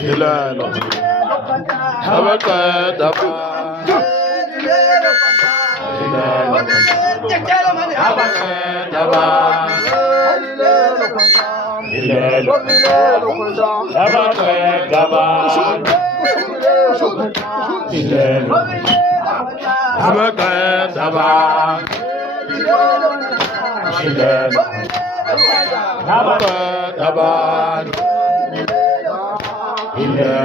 Hilelo abaqeda Hilelo abaqeda Hilelo abaqeda Hilelo abaqeda Hilelo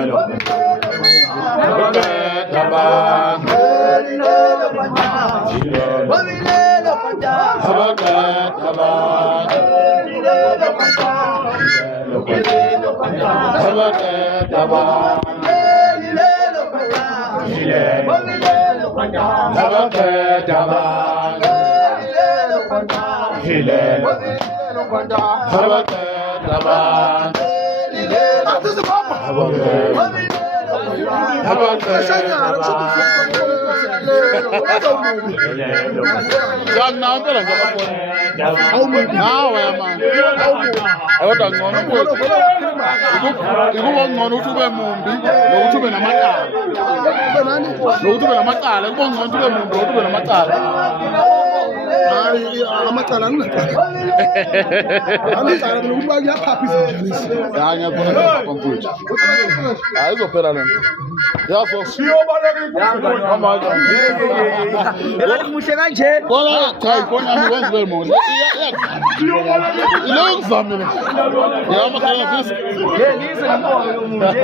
abaqeda Hilelo Jangan nampak lah kapal. Nah, man. Awak dah ngono pun. Ibu ngono tu bermumbi, ngono tu bernamata. Ngono tu bernamata. Ibu ngono tu bermumbi, ngono tu bernamata. Amacala amacala lumba ya papi janis Jangan pun komput. Ayo opera len. Ya sos. Ela mushega nje Bola kai konya mi wes bermumbi. Ilo examine. Ya makala fis. ngize ngimoyo munje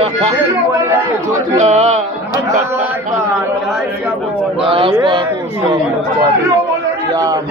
Ya,